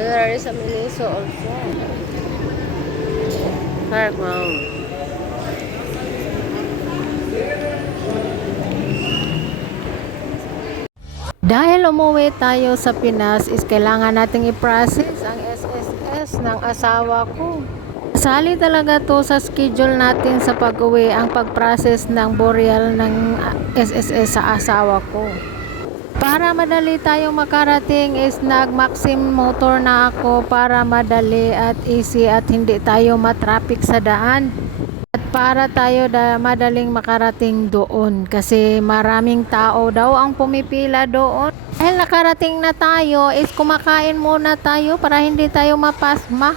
There is a Miniso also. Park Mall. Dahil umuwi tayo sa Pinas is kailangan nating i-process ang SSS ng asawa ko. Sali talaga to sa schedule natin sa pag-uwi ang pag-process ng burial ng SSS sa asawa ko. Para madali tayong makarating is nag-Maxim motor na ako para madali at easy at hindi tayo matraffic sa daan. At para tayo madaling makarating doon kasi maraming tao daw ang pumipila doon. Dahil nakarating na tayo is kumakain muna tayo para hindi tayo mapasma.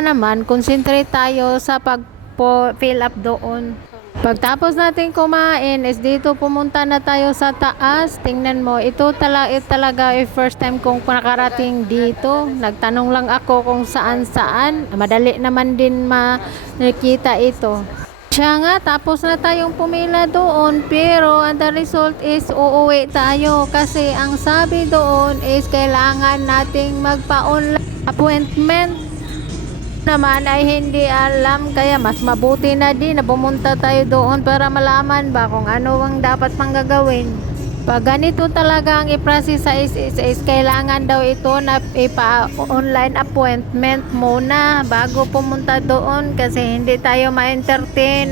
Naman, concentrate tayo sa pag-fill up doon. Pagtapos natin kumain is dito pumunta na tayo sa taas. Tingnan mo, ito talaga first time kong nakarating dito. Nagtanong lang ako kung saan. Madali naman din makita ito. Siya nga, tapos na tayong pumila doon, pero the result is uuwi tayo kasi ang sabi doon is kailangan nating magpa-online appointment. Naman ay hindi alam, kaya mas mabuti na din na pumunta tayo doon para malaman ba kung ano ang dapat pang gagawin. Pag ganito talaga ang i-process sa SSS, kailangan daw ito na ipa-online appointment muna bago pumunta doon kasi hindi tayo ma-entertain.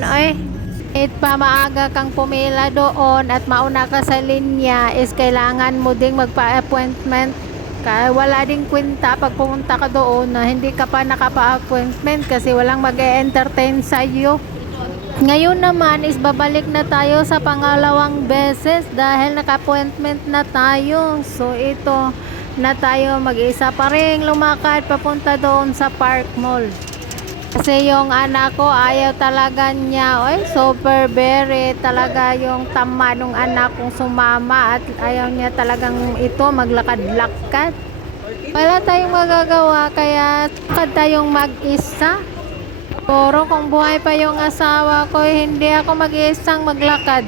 Pa maaga kang pumila doon at mauna ka sa linya is kailangan mo ding magpa-appointment. Kaya wala ding kwenta pag pumunta ka doon na hindi ka pa nakapa-appointment kasi walang mag-e-entertain sa iyo. Ngayon naman is babalik na tayo sa pangalawang beses dahil naka-appointment na tayo. So ito na tayo mag-isa pa rin lumakad papunta doon sa Park Mall. Kasi yung anak ko ayaw talaga niya, super very talaga yung tama nung anak kong sumama at ayaw niya talagang ito maglakad-lakad. Wala tayong magagawa kaya lakad tayong mag-isa. Pero kung buhay pa yung asawa ko, hindi ako mag-isang maglakad.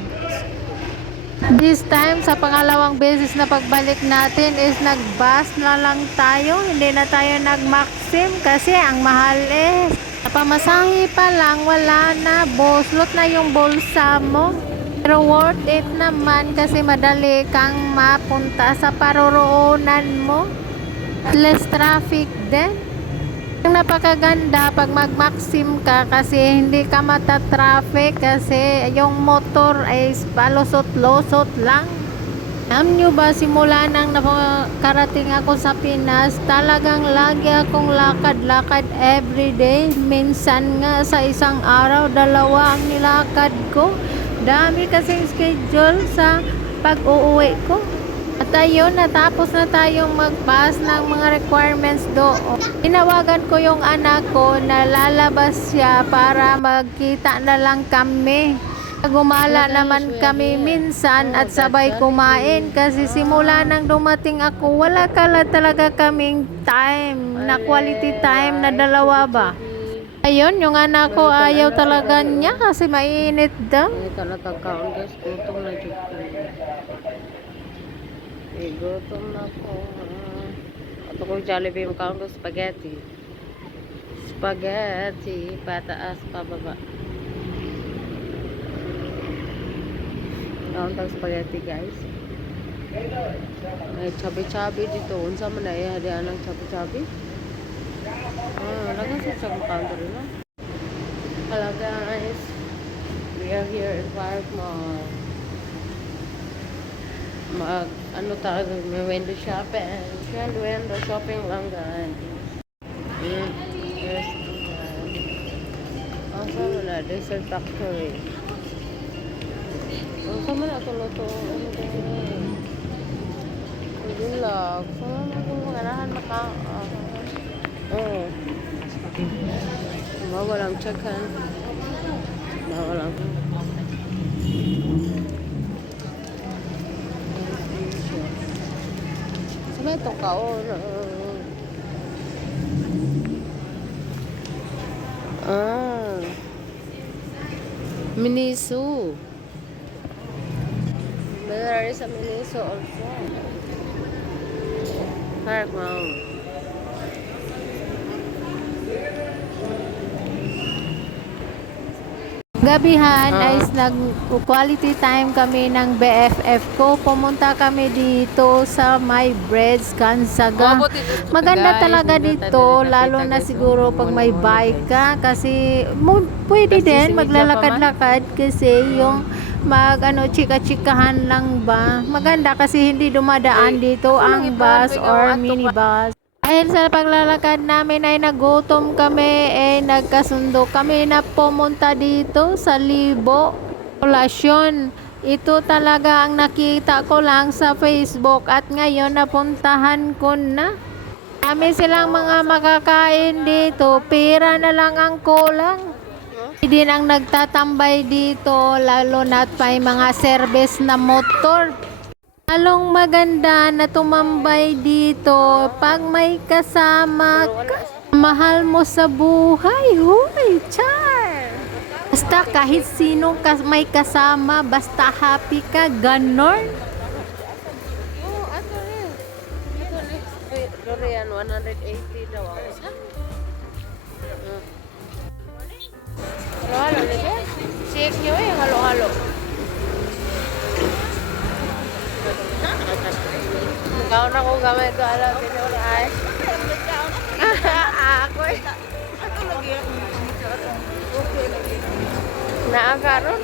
This time, sa pangalawang beses na pagbalik natin is nag-bus na lang tayo. Hindi na tayo nag-Maxim kasi ang mahal pamasahe pa lang, wala na. Buslot na yung bulsa mo. Pero worth it naman kasi madali kang mapunta sa paroroonan mo. Less traffic din. Ang napakaganda pag mag-Maxim ka kasi hindi ka mata-traffic kasi yung motor ay palusot-lusot lang. Alam nyo ba, simula nang nakarating ako sa Pinas, talagang lagi akong lakad-lakad everyday. Minsan nga sa isang araw, 2 ang nilakad ko. Dami kasing schedule sa pag-uuwi ko. At ayun, natapos na tayong mag-pass ng mga requirements doon. Tinawagan ko yung anak ko na lalabas siya para magkita na lang kami. Gumala naman kami minsan at sabay kumain kasi simula nang dumating ako wala talaga kaming time na quality time na 2 ba. Ayun, yung anak ko ayaw talaga niya kasi mainit daw. Ito na tagkaon guys, gutom na dyan. Gutom na ko. Ito kong Jollibee makaon ko spaghetti. Spaghetti, pataas, pababa. Ang spaghetti guys. May chubby dito. Unsa man ay hadian ng chubby? Lagang sa counter na. Hello guys. We are here in Park Mall. May window shopping. Window shopping lang guys. Yes. Also wala dessert factory. Sama na ito luto. Hindi lang. Sama na itong maganahan maka. Walang chicken. Walang. Sama itong kaon. Miniso. There is a Miniso also. Park Mall. Gabihan ay nag-quality time kami ng BFF ko. Pumunta kami dito sa My Breads, Gansaga. Maganda talaga dito, lalo na siguro pag may bike ka. Kasi pwede din maglalakad-lakad kasi yung chika-chikahan lang ba. Maganda kasi hindi dumadaan dito ang bus or minibus. Dahil sa paglalakad namin ay nagutom kami, nagkasundo kami na pumunta dito sa Libo. Kolasyon. Ito talaga ang nakita ko lang sa Facebook at ngayon napuntahan ko na. Dami silang mga makakain dito, pera na lang ang kulang. Hindi ang nagtatambay dito, lalo na't may mga service na motor. Lalong maganda na tumambay dito pag may kasama ka. Mahal mo sa buhay. Huy, char! Basta kahit sino may kasama, basta happy ka, ganon. Oh, ato rin. Durian, 180 daw ako. Halo-halo, nito. Shake nyo halo-halo. Ikaw na kung gamay ito, alam, pinura ay. Ako eh. Naakaroon.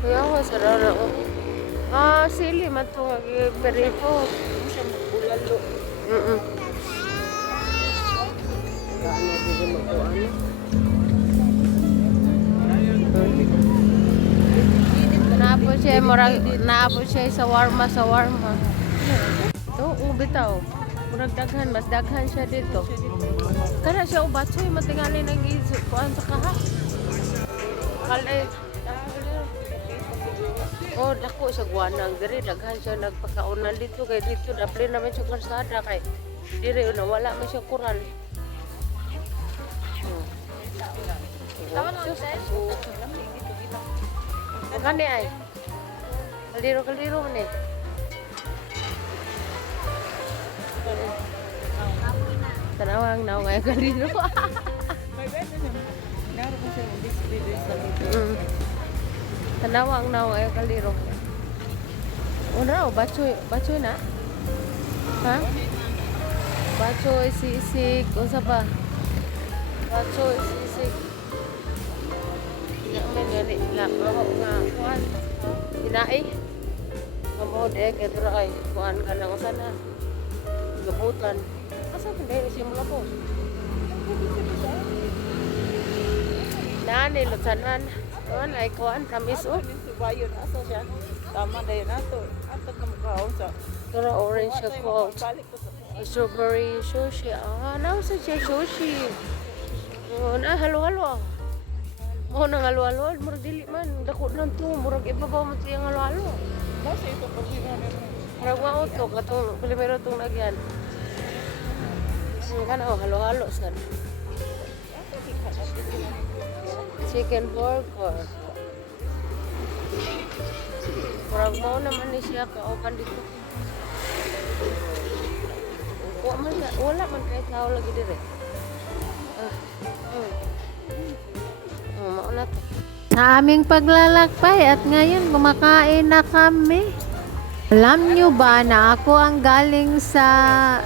Kaya ako, sarap na ako. Sili, matungag, perito. Bulalo. Gaano, hindi magkuhan. Naapos siya sa warma. Ito, bitaw. Murag daghan, mas daghan siya dito. Kana siya ubatsoy, matingali nag-isukuan sa kaha. Kalay. Oh, dako siya guwanang. Diri, daghan siya nagpakaunan dito. Kaya dito, dapli naman siya karsada. Kaya diri, wala man siya kural. Kani ay. Kaliro man eh. Tanawang naw ngayon kaliro. Tanawang naw ngayon kaliro. Una, bachoy na. Ha? Bachoy, sisig, unsa pa? Bachoy, sisig. May gani lang ako nga kuan sinai mamo de kay dira ay kuan ka nang sana gabutan asa pa dai siya mula po nani lutanan kuan ay kuan tamis o bayon asa siya tama dai nato ato ka makaon sa dira orange siya ko strawberry sushi naw sa siya sushi na halo-halo nang halo-halo, murag dili man, dako nang to, murag ibabaw mo siyang halo-halo. basta ito pag Murag wa auto, katong primero itong nagyan. Kana halo-halo san. Chicken burger. Murag mo naman ni siya kauban dito. Wala man kay tao lagi dire. Sa aming paglalakbay at ngayon kumakain na kami. Alam nyo ba na ako ang galing sa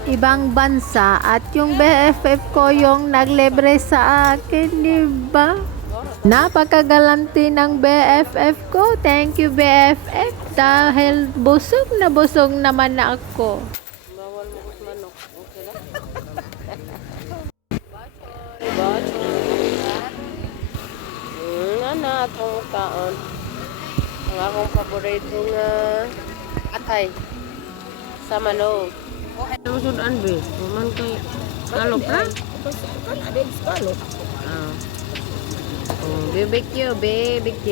ibang bansa at yung BFF ko yung naglibre sa akin, di ba? Napakagalante ng BFF ko. Thank you BFF dahil busog naman na ako. Bawal mo kus manok. Okay lang. Na atong kaon. Ang akong paboritong atay sa manok. Ano sudan be? Man kay kalop ra? kan ada di sekolah BBQ.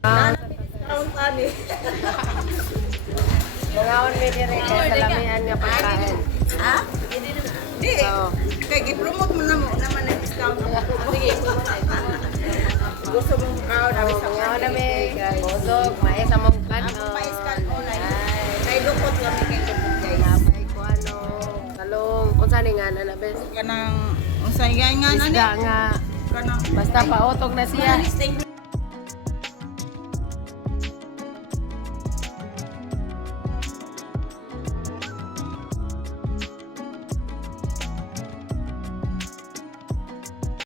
tahun tadi Bangawan mi dire kay salamihan nga pagkain. ha di kayak gi-promote mo naman ang discount Sige. gusto mo kaon na sa Bangawan na mi. Bosog, mais sa mong kanon. pa-scan mo na kay dukot kami kay dukot guys Napay ko talong. Unsa gani nga na bes. Kanang unsay nga Isda nga kanang basta pautog na siya. stay